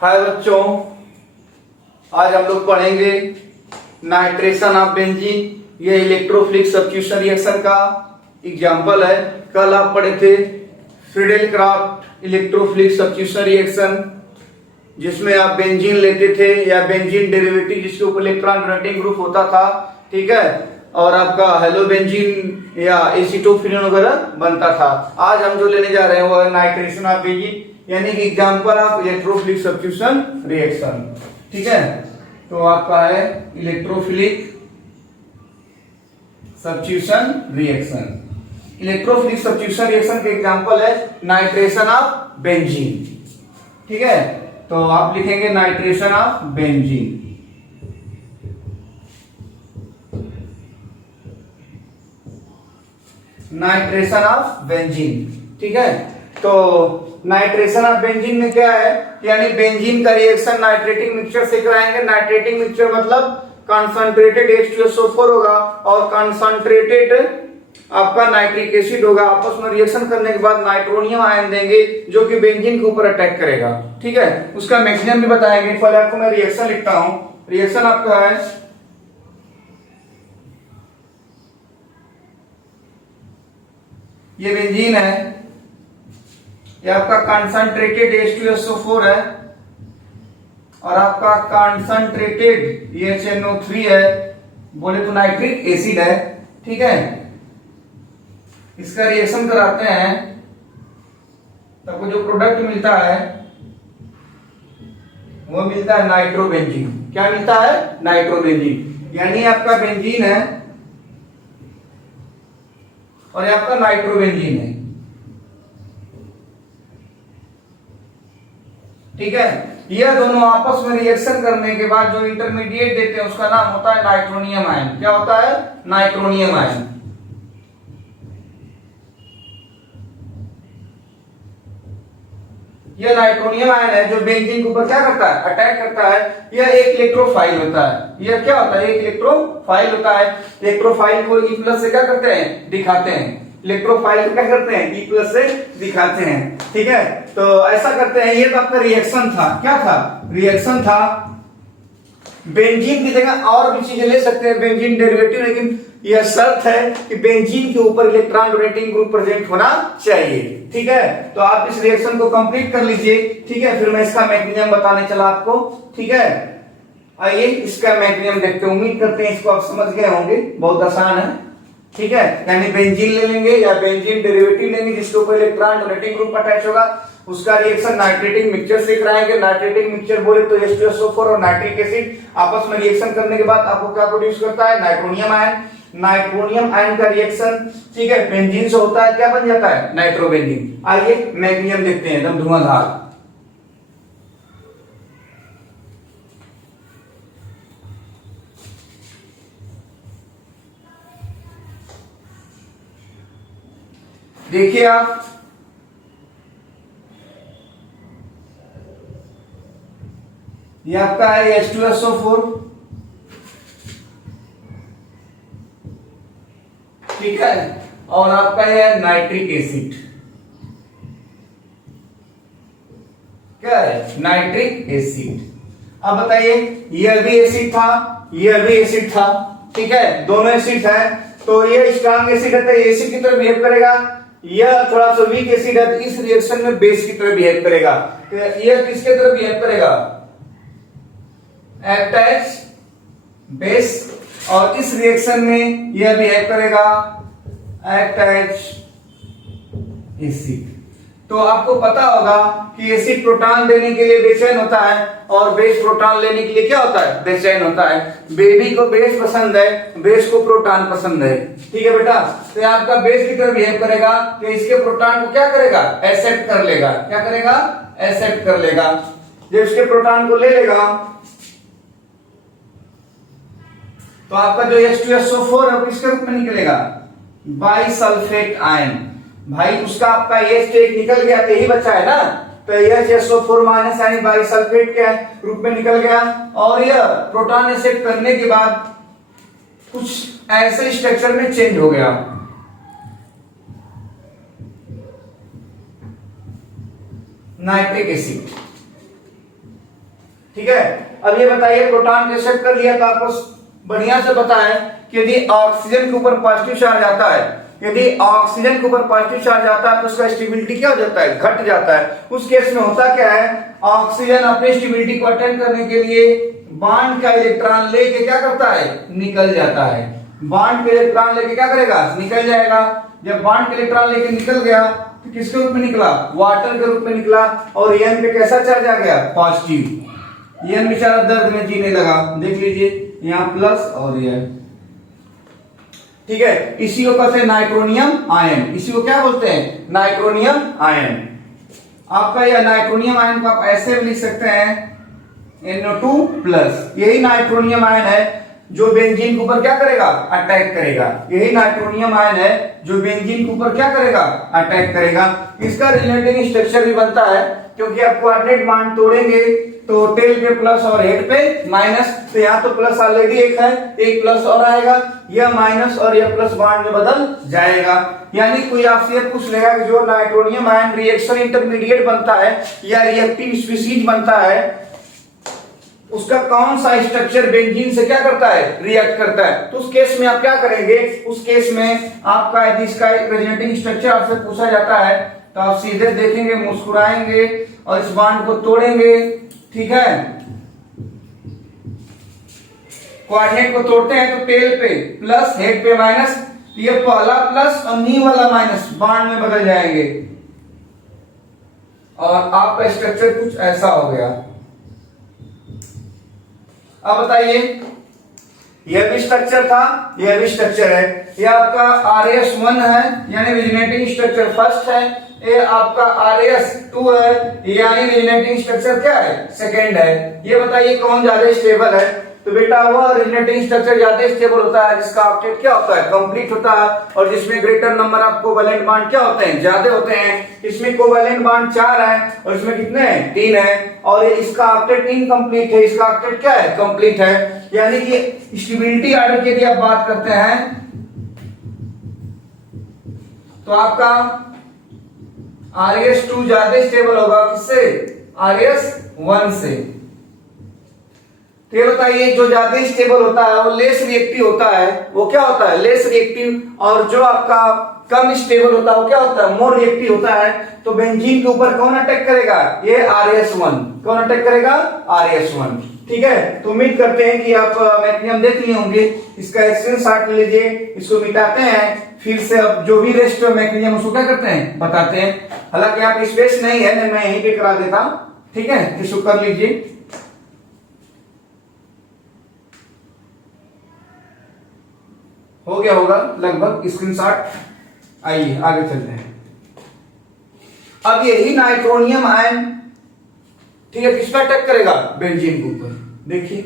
हाय बच्चों, आज हम लोग पढ़ेंगे नाइट्रेशन ऑफ बेंजीन। ये इलेक्ट्रोफिलिक सब्स्टिट्यूशन रिएक्शन का एग्जांपल है। कल आप पढ़े थे फ्रीडेल-क्राफ्ट इलेक्ट्रोफिलिक सब्स्टिट्यूशन रिएक्शन, जिसमें आप बेंजीन लेते थे या बेंजीन डेरिवेटिव जिसके ऊपर इलेक्ट्रॉन डोनेटिंग ग्रुप होता था, ठीक है, और आपका हेलोबेंजीन या एसीटोफिलिन वगैरह बनता था। आज हम जो लेने जा रहे हैं वो है नाइट्रेशन ऑफ बेंजीन, यानी कि example of electrophilic substitution reaction. ठीक है, तो आपका है electrophilic substitution reaction. Electrophilic substitution reaction के एग्जांपल है नाइट्रेशन ऑफ बेंजीन। ठीक है, तो आप लिखेंगे nitration of benzene. Nitration of benzene, ठीक है। तो नाइट्रेशन ऑफ बेंजीन में क्या है, यानी बेंजीन का रिएक्शन नाइट्रेटिक मिक्सचर से कराएंगे। नाइट्रेटिक मिक्सचर मतलब कंसंट्रेटेड H2SO4 होगा और कंसंट्रेटेड आपका नाइट्रिक एसिड होगा। आपस में रिएक्शन करने के बाद नाइट्रोनियम आयन देंगे जो कि बेंजीन के ऊपर अटैक करेगा। ठीक है, उसका मैक्सिमम भी बताएंगे। पहले आपको मैं रिएक्शन लिखता हूं। रिएक्शन आपका है, ये बेंजीन है, ये आपका कंसंट्रेटेड H2SO4 है और आपका कंसंट्रेटेड HNO3 है, बोले तो नाइट्रिक एसिड है। ठीक है, इसका रिएक्शन कराते हैं तो आपको जो प्रोडक्ट मिलता है वो मिलता है नाइट्रोबेंजीन। क्या मिलता है? नाइट्रोबेंजीन। यानी आपका बेंजीन है और ये आपका नाइट्रोबेंजीन है। ठीक है, यह दोनों आपस में रिएक्शन करने के बाद जो इंटरमीडिएट देते हैं उसका नाम होता है नाइट्रोनियम आयन। क्या होता है? Nitronium ion. यह नाइट्रोनियम आयन है जो बेंजीन के ऊपर क्या करता है? अटैक करता है। यह एक इलेक्ट्रोफाइल होता है। यह क्या होता है? एक इलेक्ट्रोफाइल होता है। इलेक्ट्रोफाइल को E+ से क्या करते हैं? दिखाते हैं। इलेक्ट्रोफाइल को क्या करते हैं? E+ से दिखाते हैं। ठीक है, तो ऐसा करते हैं। ये तो आपका रिएक्शन था। क्या था? रिएक्शन था। बेंजीन की जगह और भी चीजें ले सकते हैं, बेंजीन डेरिवेटिव, लेकिन यह शर्त है कि बेंजीन के ऊपर इलेक्ट्रॉन डोनेटिंग ग्रुप प्रेजेंट होना चाहिए। ठीक है, तो आप इस रिएक्शन को कंप्लीट कर लीजिए। ठीक है, फिर मैं इसका मैकेनिज्म बताने चला आपको। ठीक है, आइए इसका मैकेनिज्म देखते हैं। उम्मीद करते हैं इसको आप समझ गए होंगे, बहुत आसान है। ठीक है, यानी बेंजीन ले लेंगे या बेंजीन डेरिवेटिव लेंगे जिसके ऊपर इलेक्ट्रॉन डोनेटिंग ग्रुप अटैच होगा, उसका रिएक्शन नाइट्रेटिक मिक्सचर से कराएंगे। नाइट्रेटिक मिक्सचर बोले तो H2SO4 और नाइट्रिक एसिड आपस में रिएक्शन करने के बाद आपको क्या प्रोड्यूस करता है? Nitronium ion. नाइट्रोनियम आयन का रिएक्शन, ठीक है, बेंजीन से होता है, क्या बन जाता है? नाइट्रोबेंजीन। आइए मैकेनिज्म देखते हैं, एकदम धुआंधार। देखिए आप, ये आपका है H2SO4, ठीक है, और आपका ये है नाइट्रिक एसिड। क्या है? Nitric acid. अब बताइए, यह भी एसिड था, यह भी एसिड था। ठीक है, दोनों एसिड है, तो ये स्ट्रॉन्ग एसिड है तो एसिड की तरह बिहेव करेगा। यह थोड़ा सा वीक एसिड है तो इस रिएक्शन में बेस की तरह बिहेव करेगा। तो यह किसके तरह बिहेव करेगा? एक्ट एज बेस, और इस रिएक्शन में यह बिहेव करेगा एक्ट एज एसिड। तो आपको पता होगा कि एसिड प्रोटॉन देने के लिए बेचैन होता है और बेस प्रोटॉन लेने के लिए क्या होता है? बेचैन होता है। बेबी को बेस पसंद है, बेस को प्रोटॉन पसंद है। ठीक है बेटा, तो आपका बेस की तरह बिहेव करेगा तो इसके प्रोटॉन को क्या करेगा? एक्सेप्ट कर लेगा। क्या करेगा? एक्सेप्ट कर लेगा। जब इसके प्रोटॉन को ले लेगा तो आपका जो H2SO4 है किसके रूप में निकलेगा? Bisulphate ion. भाई उसका आपका H एक निकल गया तो यही बचा है ना, तो HSO4 माइनस यानी बाइसल्फेट के रूप में निकल गया। और यह प्रोटॉन एक्सेप्ट करने के बाद कुछ ऐसे स्ट्रक्चर में चेंज हो गया। Nitric acid. ठीक है। अब ये बताइए प्रोटॉन को एक्सेप्ट कर लिया तो आपको बढ़िया से पता है कि यदि ऑक्सीजन के ऊपर पॉजिटिव चार्ज आता है, यदि ऑक्सीजन के ऊपर पॉजिटिव चार्ज आता है तो उसका स्टेबिलिटी क्या हो जाता है, घट जाता है। उस केस में होता क्या है, ऑक्सीजन अपने स्टेबिलिटी को अटेंड करने के लिए बॉन्ड का इलेक्ट्रॉन लेके क्या करता है, निकल जाता है। बॉन्ड का इलेक्ट्रॉन लेके क्या करेगा, निकल जाएगा। जब बॉन्ड का इलेक्ट्रॉन लेके निकल गया तो किसके रूप में निकला, वाटर के रूप में निकला। और एन पे कैसा चार्ज आ गया, पॉजिटिव। एन बेचारा दर्द में जीने लगा, देख लीजिए यहाँ प्लस और ये, ठीक है। इसी को कहते हैं नाइट्रोनियम आयन। इसी को क्या बोलते हैं, नाइट्रोनियम आयन। आपका यह नाइट्रोनियम आयन को आप ऐसे भी लिख सकते हैं NO2+। यही नाइट्रोनियम आयन है जो बेंजीन के ऊपर क्या करेगा, अटैक करेगा। यही नाइट्रोनियम आयन है जो बेंजीन के ऊपर क्या करेगा, अटैक करेगा। इसका रिलेटिंग स्ट्रक्चर भी बनता है क्योंकि आप कोऑर्डिनेट बॉन्ड तोड़ेंगे तो टेल पे प्लस और हेड पे माइनस। तो यहाँ तो प्लस ऑलरेडी एक है, एक प्लस और आएगा, यह माइनस और यह प्लस बॉन्ड में बदल जाएगा। यानी कोई आपसे ये पूछ लेगा कि जो नाइट्रोनियम आयन रिएक्शन इंटरमीडिएट बनता है या रिएक्टिव स्पीशीज बनता है उसका कौन सा स्ट्रक्चर बेंजीन से क्या करता है, रिएक्ट करता है। तो उस केस में आप क्या करेंगे, उस केस में आपका यदि इसका रिजल्टिंग स्ट्रक्चर आपसे पूछा जाता है तो आप सीधे देखेंगे, मुस्कुराएंगे और इस बॉन्ड को तोड़ेंगे, ठीक है। कोऑर्डिनेट को तोड़ते हैं तो टेल पे प्लस हेड पे माइनस, ये पहला प्लस और नी वाला माइनस बॉन्ड में बदल जाएंगे और आपका स्ट्रक्चर कुछ ऐसा हो गया। अब बताइए, यह भी स्ट्रक्चर था, यह भी स्ट्रक्चर है। यह आपका RS1 है यानी रिजोनेटिंग स्ट्रक्चर फर्स्ट है, ये आपका RS2 है यानी रिजोनेटिंग स्ट्रक्चर क्या है, सेकंड है। ये बताइए कौन ज्यादा स्टेबल है। तो बेटा वह रिजोनेटिंग स्ट्रक्चर ज्यादा स्टेबल होता है जिसका ऑक्टेट क्या होता है, कंप्लीट होता है और जिसमें greater number of covalent bond क्या होते हैं, ज्यादा होते हैं। इसमें कोवैलेंट बॉन्ड 4 है और इसमें कितने हैं, 3 है। और इसका ऑक्टेट इनकम्प्लीट है, इसका ऑक्टेट क्या है, कंप्लीट है। यानी कि स्टेबिलिटी ऑर्डर की यदि आप बात करते हैं तो आपका RS2 ज्यादा स्टेबल होगा किससे, RS1 से। तो ये बताइए जो ज्यादा स्टेबल होता है वो लेस रिएक्टिव होता है, वो क्या होता है, लेस रिएक्टिव। और जो आपका कम स्टेबल होता है वो क्या होता है, मोर रिएक्टिव होता है। तो बेंजीन के ऊपर कौन अटैक करेगा, ये RS1। कौन अटैक करेगा, RS1, ठीक है। तो उम्मीद करते हैं कि आप मैग्नीशियम देख लिए होंगे, इसका स्क्रीनशॉट ले लीजिए, इसको मिटाते हैं, फिर से अब जो भी रेस्ट मैग्नीशियम उसको क्या करते हैं, बताते हैं। हालांकि यहाँ पे स्पेस नहीं है, मैं यहीं पे करा देता हूं, ठीक है। इसको कर लीजिए। हो गया होगा लगभग स्क्रीनशॉट। आइए आगे चलते हैं। अब यही नाइट्रोनियम आयन, ठीक है, किस पे अटैक करेगा, बेंजीन के ऊपर। देखिए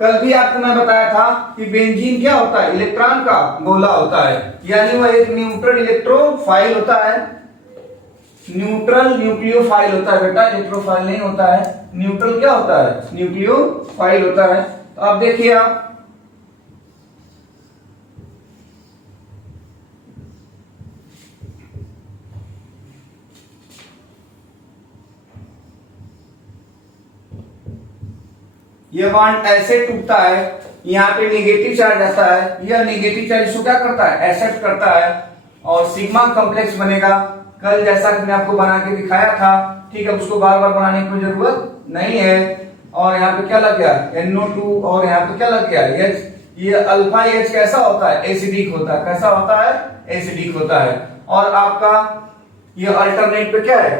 कल भी आपको मैं बताया था कि बेंजीन क्या होता है, इलेक्ट्रॉन का गोला होता है, यानी वह एक न्यूट्रल इलेक्ट्रोफाइल होता है। न्यूट्रल न्यूक्लियोफाइल होता है बेटा, इलेक्ट्रोफाइल नहीं होता है। न्यूट्रल क्या होता है, न्यूक्लियोफाइल होता है। तो अब देखिए आप ये बॉन्ड ऐसे टूटता है, यहाँ पे नेगेटिव चार्ज आता है, यह नेगेटिव चार्ज इसको क्या करता है, एक्सेप्ट करता है और सिग्मा कॉम्प्लेक्स बनेगा। कल जैसा कि मैं आपको बना के दिखाया था, ठीक है, उसको बार बार बनाने की जरूरत नहीं है। और यहाँ पे क्या लग गया, NO2 और यहाँ पे क्या लग गया, H। ये अल्फा H कैसा होता है, एसिडिक होता है। कैसा होता है, एसिडिक होता है। और आपका ये अल्टरनेट पे क्या है,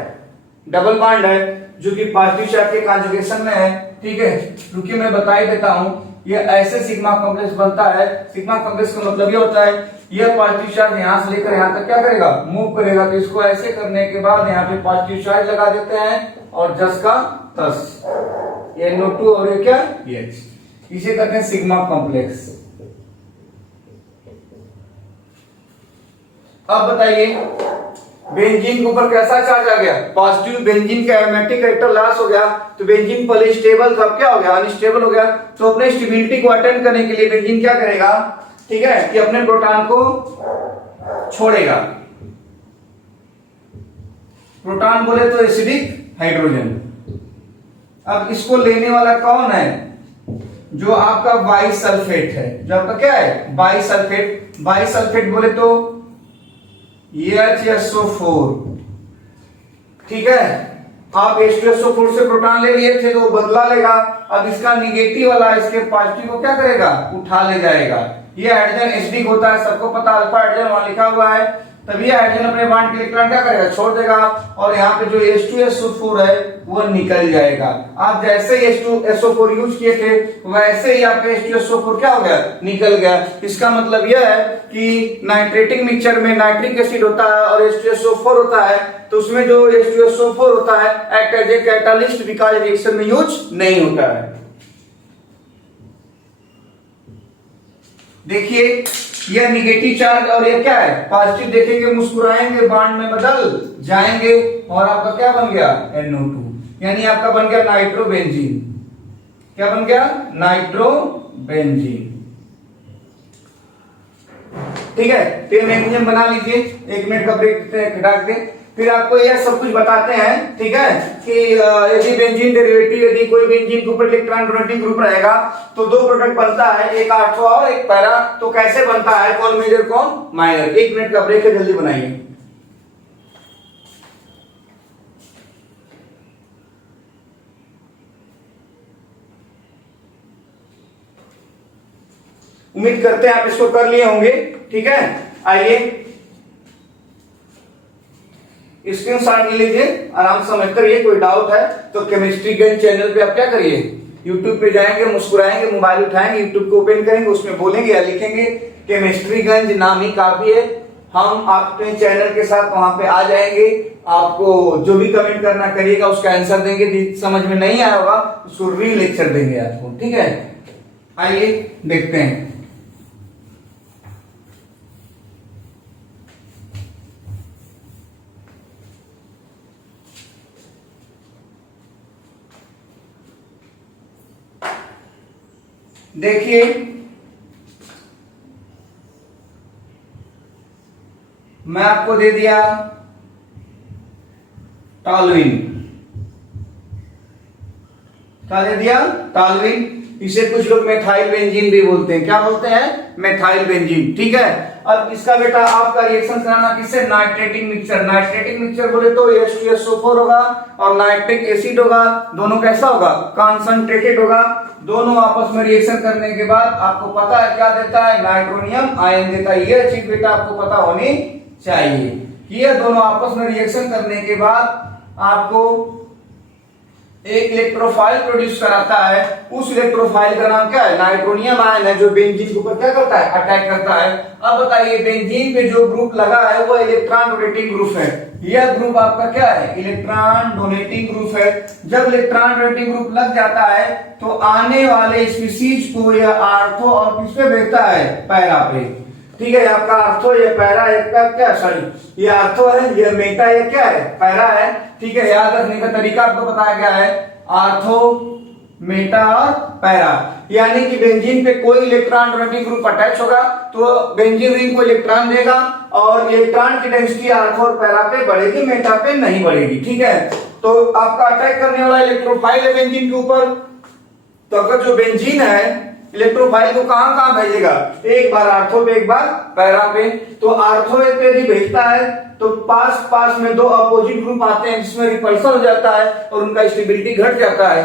डबल बॉन्ड है जो कि पॉजिटिव चार्ज के कॉन्जुगेशन में है, ठीक है। रुकिए मैं बता ही देता हूं, ये ऐसे सिग्मा कॉम्प्लेक्स बनता है। सिग्मा कॉम्प्लेक्स का मतलब ये होता है ये पॉजिटिव चार्ज यहां से लेकर यहां तक क्या करेगा, मूव करेगा। तो इसको ऐसे करने के बाद यहाँ पे पॉजिटिव चार्ज लगा देते हैं और जस का तस, ये NO2 और ये क्या, H। इसे कहते हैं सिग्मा कॉम्प्लेक्स। अब बताइए बेंजीन के ऊपर कैसा चार्ज आ गया, पॉजिटिव। बेंजीन का एरोमेटिक कैरेक्टर लॉस हो गया तो बेंजीन पहले स्टेबल था, क्या हो गया, अनस्टेबल हो गया। तो अपने स्टेबिलिटी को अटेंड करने के लिए बेंजीन क्या करेगा, ठीक है, कि अपने प्रोटॉन को छोड़ेगा। प्रोटॉन बोले तो एसिडिक हाइड्रोजन, अब इसको लेने वाला कौन है? जो आपका बाइसल्फेट है, जो आपका क्या है? बाइसल्फेट। बाइसल्फेट बोले तो HSO4, ठीक है। आप H2SO4 से प्रोटॉन ले लिए थे तो वो बदला लेगा। अब इसका निगेटिव वाला इसके पॉजिटिव को क्या करेगा? उठा ले जाएगा। ये हाइड्रोजन एसिडिक होता है, सबको पता, अल्फा हाइड्रोजन वहां लिखा हुआ है। तब ये हाइड्रोजन अपने बॉन्ड के इलेक्ट्रॉन क्या करेगा? छोड़ देगा, और यहाँ पे जो H2SO4 है वो निकल जाएगा। आप जैसे ही H2SO4 यूज किए थे वैसे ही आपका H2SO4 क्या हो गया? निकल गया। इसका मतलब यह है कि नाइट्रेटिक मिक्सचर में नाइट्रिक एसिड होता है और H2SO4 होता है, तो उसमें जो H2SO4 होता है act as a catalyst, because reaction में यूज नहीं होता है। देखिए यह निगेटिव चार्ज और ये क्या है? पॉजिटिव। देखेंगे मुस्कुराएंगे, बॉन्ड में बदल जाएंगे और आपका क्या बन गया? NO2, यानी आपका बन गया नाइट्रोबेंजीन। क्या बन गया? नाइट्रोबेंजीन। ठीक है, तो ये मैग्नीशियम बना लीजिए। 1 मिनट का ब्रेक डाक दें, फिर आपको यह सब कुछ बताते हैं, ठीक है, कि यदि बेंजीन डेरिवेटिव, यदि कोई बेंजीन के ऊपर इलेक्ट्रॉन डोनेटिंग ग्रुप रहेगा तो 2 प्रोडक्ट बनता है, एक आर्थो और एक पैरा। तो कैसे बनता है, कौन मेजर कौन माइनर? 1 मिनट का ब्रेक है, जल्दी बनाइए। उम्मीद करते हैं आप इसको कर लिए होंगे, ठीक है। आइए स्क्रीनशॉट ले लीजिए, आराम से समझ करिए। कोई डाउट है तो केमिस्ट्री गंज चैनल पे आप क्या करिए, यूट्यूब पे जाएंगे, मुस्कुराएंगे, मोबाइल उठाएंगे, यूट्यूब को ओपन करेंगे, उसमें बोलेंगे या लिखेंगे केमिस्ट्री गंज, नाम ही काफी है। हम अपने चैनल के साथ वहां पे आ जाएंगे। आपको जो भी कमेंट करना करिएगा उसका आंसर देंगे। समझ में नहीं आया होगा उसको री लेक्चर देंगे आपको, ठीक है। आइए देखते हैं। देखिए मैं आपको दे दिया टॉलुइन। क्या दे दिया? टॉलुइन। इसे कुछ लोग मेथाइल बेंजीन भी बोलते हैं। क्या बोलते हैं? मेथाइल बेंजीन, ठीक है। अब इसका बेटा आपका रिएक्शन कराना किससे? नाइट्रेटिक मिक्सचर। नाइट्रेटिक मिक्सचर बोले तो H2SO4 होगा और नाइट्रिक एसिड होगा। दोनों कैसा होगा? कॉन्संट्रेटेड होगा। दोनों आपस में रिएक्शन करने के बाद आपको पता है क्या देता है? नाइट्रोनियम आयन देता है। ये चीज बेटा आपको पता होनी चाहिए कि ये दोनों आपस में रिएक्शन करने के बाद आपको एक इलेक्ट्रोफाइल प्रोड्यूस कराता है। उस इलेक्ट्रोफाइल का नाम क्या है? नाइट्रोनियम आयन है, जो बेंजीन के ऊपर क्या करता है? अटैक करता है। अब बताइए बेंजीन पे जो ग्रुप लगा है वो इलेक्ट्रॉन डोनेटिंग ग्रुप है। यह ग्रुप आपका क्या है? इलेक्ट्रॉन डोनेटिंग ग्रुप है। जब इलेक्ट्रॉन डोनेटिंग ग्रुप लग जाता है तो आने वाले स्पीशीज को यह आर्थो और किस पे भेजता है? पैरा पे। ठीक है, आपका आर्थो, ये पैरा, इसका क्या, सॉरी, ये आर्थो है, ये मेटा, ये क्या है? पैरा है। ठीक है, याद रखने का तरीका आपको बताया गया है, आर्थो, मेटा और पैरा। यानी कि बेंजीन पे कोई इलेक्ट्रॉन डोनेटिंग ग्रुप अटैच होगा तो बेंजीन रिंग को इलेक्ट्रॉन देगा और इलेक्ट्रॉन की डेंसिटी आर्थो और पैरा पे बढ़ेगी, मेटा पे नहीं बढ़ेगी। ठीक है, तो आपका अटैक करने वाला इलेक्ट्रोफाइल है बेंजीन के ऊपर। तो अगर जो बेंजीन है इलेक्ट्रोफाइल को कहां कहां भेजेगा? एक बार आर्थो पे, एक बार पैरा पे। तो आर्थो पे यदि भेजता है तो पास पास में 2 अपोजिट ग्रुप आते हैं जिसमें रिपल्सन हो जाता है और उनका स्टेबिलिटी घट जाता है।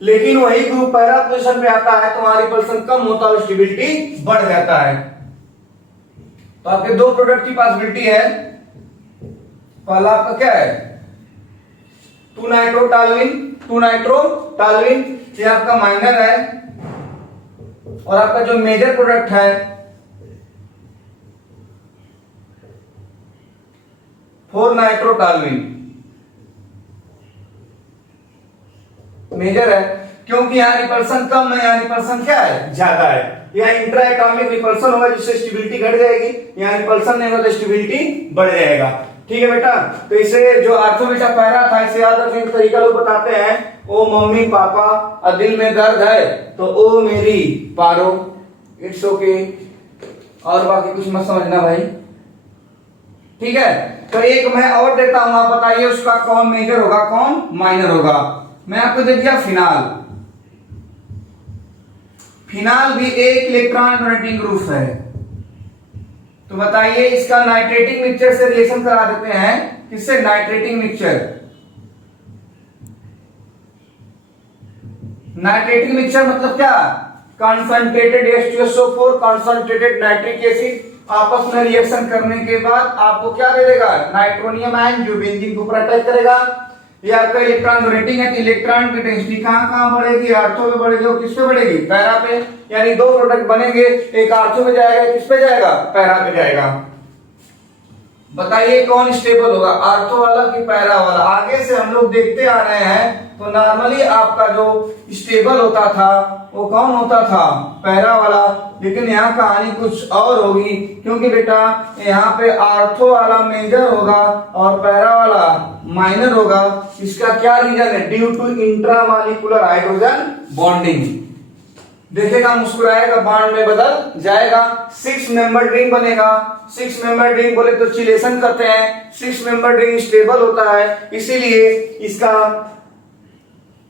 लेकिन वही ग्रुप पैरा पोजीशन पे आता है तो वहां रिपल्सन कम होता है और स्टेबिलिटी बढ़ जाता है। तो आपके 2 प्रोडक्ट की पॉसिबिलिटी है। पहला आपका क्या है? 2 नाइट्रोटॉलुइन, 2 नाइट्रोटॉलुइन, ये आपका माइनर है। और आपका जो मेजर प्रोडक्ट है 4 नाइट्रोटॉलुइन मेजर है, क्योंकि यहां रिपल्सन कम है, यहां रिपल्सन क्या है? ज्यादा है। यहां इंट्रा एटॉमिक रिपल्सन होगा जिससे स्टेबिलिटी घट जाएगी, यहां रिपल्सन नहीं होगा तो स्टेबिलिटी बढ़ जाएगा। ठीक है बेटा, तो इसे जो आर्थो बेटा पैरा था, इसे याद रखने का तरीका लोग बताते हैं, ओ मम्मी पापा दिल में दर्द है तो ओ मेरी पारो, इट्स ओके। और बाकी कुछ मत समझना भाई, ठीक है। तो एक मैं और देता हूं, आप बताइए उसका कौन मेजर होगा, कौन माइनर होगा? मैं आपको दे दिया फिनाल। फिनाल भी एक इलेक्ट्रॉन डोनेटिंग ग्रुप है। तो बताइए इसका नाइट्रेटिंग मिक्सचर से रिएक्शन करा देते हैं। किससे? Nitrating mixture. नाइट्रेटिंग मिक्सचर मतलब क्या? Concentrated H2SO4 concentrated nitric acid आपस में रिएक्शन करने के बाद आपको क्या दे देगा? नाइट्रोनियम आयन, जो बेंजीन के ऊपर अटैक करेगा। ये आपका इलेक्ट्रॉन डोनेटिंग है, तो इलेक्ट्रॉन की डेंसिटी कहां बढ़ेगी? आर्थो पे बढ़ेगी। और किस पे बढ़ेगी? पैरा पे। यानी दो प्रोडक्ट बनेंगे, एक आर्थो पे जाएगा, किस पे जाएगा? पैरा पे जाएगा। बताइए कौन स्टेबल होगा, आर्थो वाला कि पैरा वाला? आगे से हम लोग देखते आ रहे हैं तो नॉर्मली आपका जो स्टेबल होता था वो कौन होता था? पैरा वाला। लेकिन यहाँ कहानी कुछ और होगी, क्योंकि बेटा यहाँ पे आर्थो वाला मेजर होगा और पैरा वाला माइनर होगा। इसका क्या रीजन है? Due to intramolecular hydrogen bonding. देखेगा, मुस्कुराएगा, बॉन्ड में बदल जाएगा, 6 मेंबर रिंग बनेगा। 6 मेंबर रिंग बोले तो चिलेशन करते हैं, 6 मेंबर रिंग स्टेबल होता है, इसीलिए इसका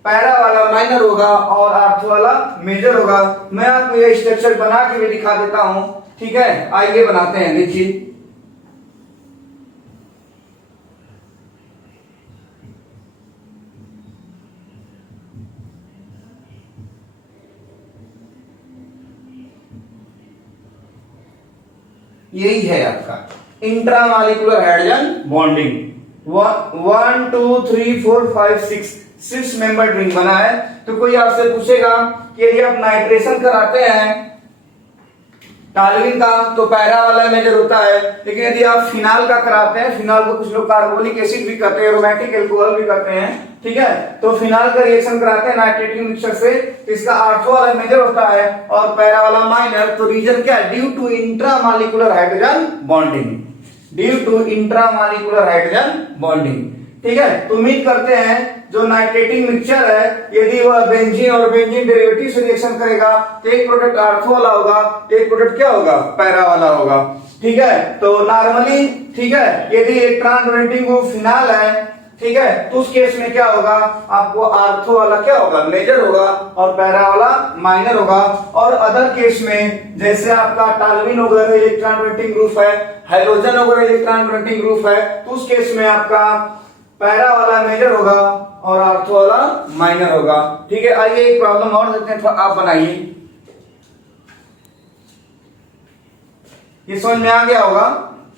पैरा वाला माइनर होगा और आर्थो वाला मेजर होगा। मैं आपको ये स्ट्रक्चर बना के भी दिखा देता हूं, ठीक है? आइए बनाते हैं। देखिए यही है आपका intramolecular hydrogen bonding. 1 2 3 4 5 6 member ring बना है। तो कोई आपसे पूछेगा कि यदि आप नाइट्रेशन कराते हैं टॉलुइन का तो पैरा वाला मेजर होता है, लेकिन यदि आप फिनाल का कराते हैं, फिनाल को कुछ लोग कार्बोनिक एसिड भी करते हैं, एरोमेटिक अल्कोहल भी करते हैं, ठीक है? तो फिनाल का रिएक्शन कराते हैं नाइट्रेटिंग मिक्सचर से, इसका आर्थो वाला मेजर होता है और पैरा वाला माइनर। तो रीजन क्या है? Due to intramolecular hydrogen bonding. Due to intramolecular hydrogen bonding, ठीक है? तो उम्मीद करते हैं जो नाइट्रेटिंग मिक्सचर है, यदि वह बेंजीन और बेंजीन डेरिवेटिव से रिएक्शन करेगा तो एक प्रोडक्ट आर्थो वाला होगा, एक प्रोडक्ट क्या होगा? पैरा वाला होगा, ठीक है? तो नॉर्मली, ठीक है, यदि इलेक्ट्रॉन डोनेटिंग ग्रुप फिनाल है, ठीक है, तो उस केस में क्या होगा? आपको आर्थो वाला क्या होगा? मेजर होगा और पैरा वाला माइनर होगा। और अदर केस में जैसे आपका टॉलुइन वगैरह इलेक्ट्रॉन डोनेटिंग ग्रुप है, हाइड्रोजन वगैरह इलेक्ट्रॉन डोनेटिंग ग्रुप है, तो उस केस में आपका पैरा वाला मेजर होगा और आर्थो वाला माइनर होगा, ठीक है? आइए एक प्रॉब्लम और देखते हैं, थोड़ा आप बनाइए। ये समझ में आ गया होगा,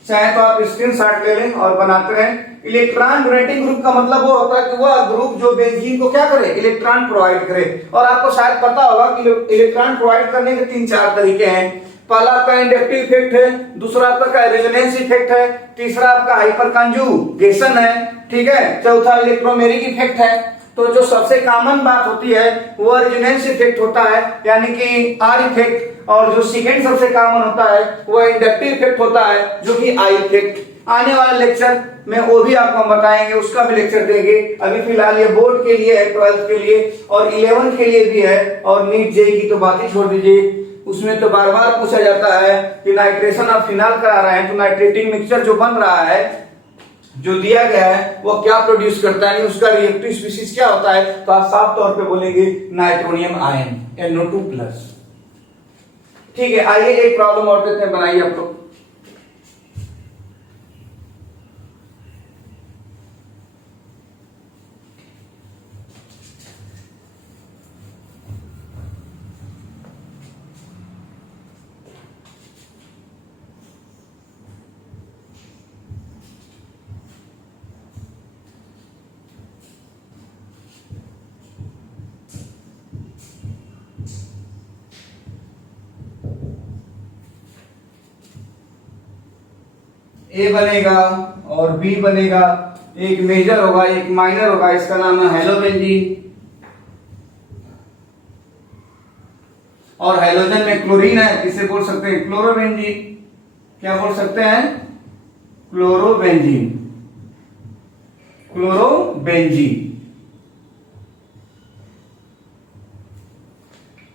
चाहे तो आप स्क्रीनशॉट ले लें और बनाते रहें। इलेक्ट्रॉन डोनेटिंग ग्रुप का मतलब वो होता है कि वह ग्रुप जो बेंजीन को क्या करे? इलेक्ट्रॉन प्रोवाइड करे। और आपको शायद पता होगा कि इलेक्ट्रॉन प्रोवाइड करने के 3-4 तरीके हैं। पहला आपका इंडक्टिव इफेक्ट है, दूसरा आपका रेजोनेंस इफेक्ट है, तीसरा आपका हाइपर कंजुगेशन है, ठीक है? चौथा इलेक्ट्रोमेरिक इफेक्ट है। तो जो सबसे कॉमन बात होती है वो रेजोनेंस इफेक्ट होता है, यानी कि आर इफेक्ट। और जो सेकेंड सबसे कॉमन होता है वो इंडक्टिव इफेक्ट होता है, जो कि आई इफेक्ट। आने वाले लेक्चर में वो भी आपको हम बताएंगे, उसका भी लेक्चर देंगे। अभी फिलहाल ये बोर्ड के लिए है, 12th के लिए और 11th के लिए भी है, और नीट जेईई की तो बात ही छोड़ दीजिए। उसमें तो बार बार पूछा जाता है कि नाइट्रेशन आप फिनाल करा रहे हैं तो नाइट्रेटिंग मिक्सचर जो बन रहा है, जो दिया गया है, वो क्या प्रोड्यूस करता है, उसका रिएक्टिव स्पीशीज क्या होता है? तो आप साफ तौर पे बोलेंगे नाइट्रोनियम आयन, NO2+। ठीक है, आइए एक प्रॉब्लम और देते हैं, बनाइए आप लोग। ए बनेगा और बी बनेगा, एक मेजर होगा एक माइनर होगा, इसका नाम है हेलोबेंजीन। और हाइड्रोजन में क्लोरीन है, इसे बोल सकते हैं क्लोरोबेंजीन। क्या बोल सकते हैं? Chlorobenzene, chlorobenzene.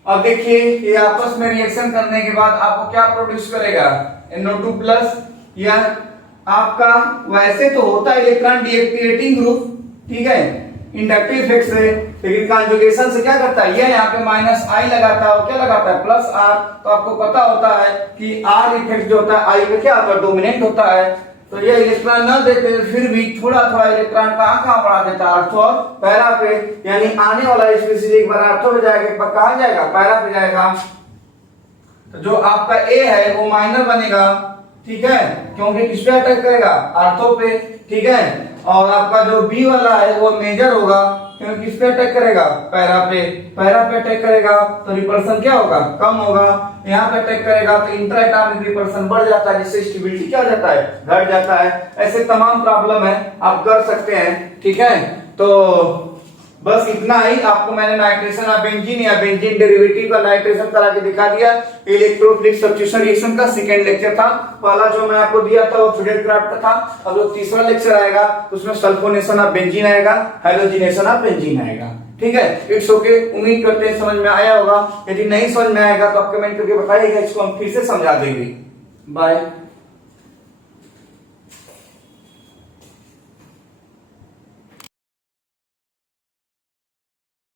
अब देखिए, ये आपस में रिएक्शन करने के बाद आपको क्या प्रोड्यूस करेगा? NO2+। या आपका वैसे तो होता है इलेक्ट्रॉन डीएक्टिवेटिंग ग्रुप, ठीक है, इंडक्टिव इफेक्ट से, लेकिन कॉन्जुगेशन से क्या करता है, ये यहाँ पे माइनस आई लगाता है और क्या लगाता है प्लस आर। तो आपको पता होता है कि आर इफेक्ट जो होता है आई पे क्या होता है, डोमिनेंट होता है। तो ये इलेक्ट्रॉन न देते फिर भी थोड़ा थोड़ा इलेक्ट्रॉन कहाँ बढ़ा देता है, आर्थो और पैरा पे, यानी आने वाला स्पीशीज एक बार आर्थो पे जाएगा, कहाँ जाएगा, पैरा पे जाएगा। तो जो आपका ए है वो माइनर बनेगा, ठीक है, क्योंकि किस पे अटैक करेगा, आर्थो पे, ठीक है। और आपका जो बी वाला है वो मेजर होगा, क्योंकि किस पे अटैक करेगा, पैरा पे अटैक करेगा, तो रिपल्सन क्या होगा, कम होगा। यहाँ पे अटैक करेगा तो इंट्रा एटॉमिक रिपल्सन बढ़ जाता है, जिससे स्टेबिलिटी क्या हो जाता है, घट जाता है। ऐसे तमाम प्रॉब्लम है, आप कर सकते हैं, ठीक है। तो बस इतना ही आपको मैंने नाइट्रेशन ऑफ बेंजीन या बेंजीन डेरिवेटिव का नाइट्रेशन करा के दिखा दिया। इलेक्ट्रोफिलिक सब्स्टिट्यूशन रिएक्शन का सेकंड लेक्चर था। पहला जो मैं आपको दिया था वो फ्रीडेल क्राफ्ट का था। अब जो तीसरा लेक्चर आएगा उसमें सल्फोनेशन ऑफ बेंजीन आएगा, हाइड्रोजनेशन ऑफ बेंजीन आएगा, ठीक है। इट्स ओके, उम्मीद करते हैं समझ में आया होगा। यदि नहीं समझ में आएगा तो आप कमेंट करके बताइएगा, इसको हम फिर से समझा देंगे। बाय।